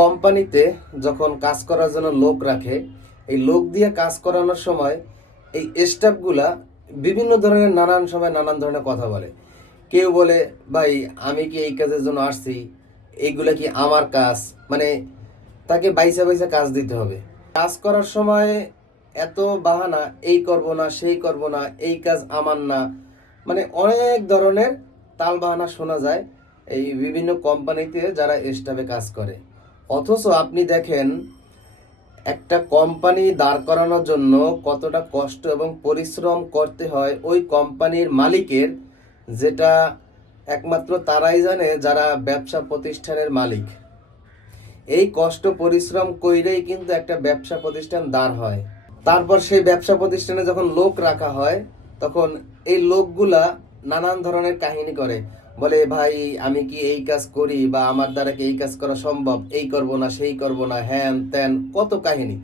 কোম্পানিতে যখন কাজ করার জন্য লোক রাখে, এই লোক দিয়ে কাজ করানোর সময় এই স্টাফগুলা বিভিন্ন ধরনের নানান সময় নানান ধরনের কথা বলে। কেউ বলে, ভাই আমি কি এই কাজের জন্য আসছি, এইগুলা কি আমার কাজ, মানে তাকে বাইসা বাইসা কাজ দিতে হবে। কাজ করার সময় এত বাহানা, এই করব না সেই করব না, এই কাজ আমার না, মানে অনেক ধরনের তাল বাহানা শোনা যায় এই বিভিন্ন কোম্পানিতে যারা স্টাফে কাজ করে। অথচ আপনি দেখেন একটা কোম্পানি দাঁড় করানোর জন্য কতটা কষ্ট এবং পরিশ্রম করতে হয় ওই কোম্পানির মালিকের, যেটা একমাত্র তারাই জানে যারা ব্যবসা প্রতিষ্ঠানের মালিক। এই কষ্ট পরিশ্রম কইরেই কিন্তু একটা ব্যবসা প্রতিষ্ঠান দাঁড় হয়। তারপর সেই ব্যবসা প্রতিষ্ঠানে যখন লোক রাখা হয়, তখন এই লোকগুলা নানান ধরনের কাহিনী করে, বলে ভাই আমি কি এই কাজ করি, বা আমার দ্বারা কি এই কাজ করা সম্ভব, এই করব না সেই করব না, হ্যান ত্যান কত কাহিনী।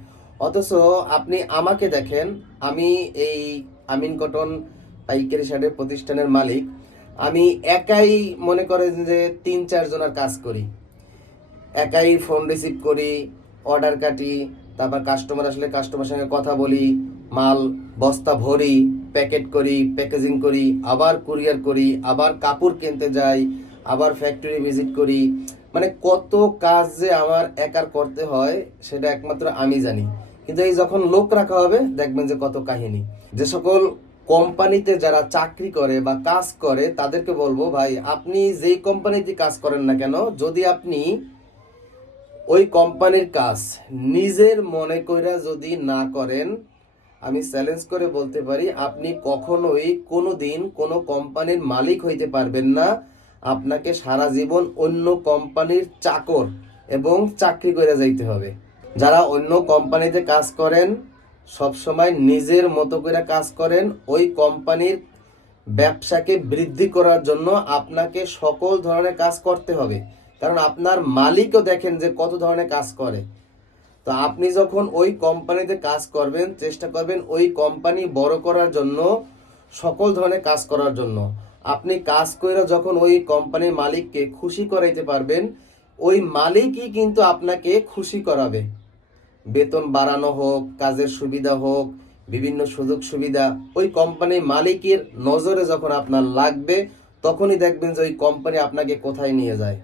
অথচ আপনি আমাকে দেখেন, আমি এই আমিন কটন পাইকারি শাড়ির প্রতিষ্ঠানের মালিক। আমি একাই মনে করেন যে 3-4 জনের কাজ করি, একাই ফোন রিসিভ করি, অর্ডার কাটি, তারপর কাস্টমার আসলে কাস্টমার সঙ্গে কথা বলি, মাল বস্তা ভরি, প্যাকেট করি, প্যাকেজিং করি, আবার কুরিয়ার করি, আবার কাপড় কিনতে যাই, আবার ফ্যাক্টরি ভিজিট করি। মানে কত কাজ যে আমার একার করতে হয় সেটা একমাত্র আমি জানি। কিন্তু এই যখন লোক রাখা হবে দেখবেন যে কত কাহিনী। যে সকল কোম্পানিতে যারা চাকরি করে বা কাজ করে তাদেরকে বলবো, ভাই আপনি যেই কোম্পানিতে কাজ করেন না কেন, যদি আপনি ওই কোম্পানির কাজ নিজের মনে কইরা যদি না করেন, আমি চ্যালেঞ্জ করে বলতে পারি আপনি কখনোই কোনোদিন কোনো কোম্পানির মালিক হইতে পারবেন না। আপনাকে সারা জীবন অন্য কোম্পানির চাকর এবং চাকরি করে যাইতে হবে। যারা অন্য কোম্পানিতে কাজ করেন সবসময় নিজের মতো করে কাজ করেন। ওই কোম্পানির ব্যবসাকে বৃদ্ধি করার জন্য আপনাকে সকল ধরনের কাজ করতে হবে, কারণ আপনার মালিকও দেখেন যে কত ধরনের কাজ করে। তো আপনি যখন ওই কোম্পানিতে কাজ করবেন, চেষ্টা করবেন ওই কোম্পানি বড় করার জন্য, সকল ধরনের কাজ করার জন্য। আপনি কাজ করে যখন ওই কোম্পানির মালিককে খুশি করাইতে পারবেন, ওই মালিকই কিন্তু আপনাকে খুশি করাবে। বেতন বাড়ানো হোক, কাজের সুবিধা হোক, বিভিন্ন সুযোগ সুবিধা ওই কোম্পানির মালিকের নজরে যখন আপনার লাগবে, তখনই দেখবেন যে ওই কোম্পানি আপনাকে কোথায় নিয়ে যায়।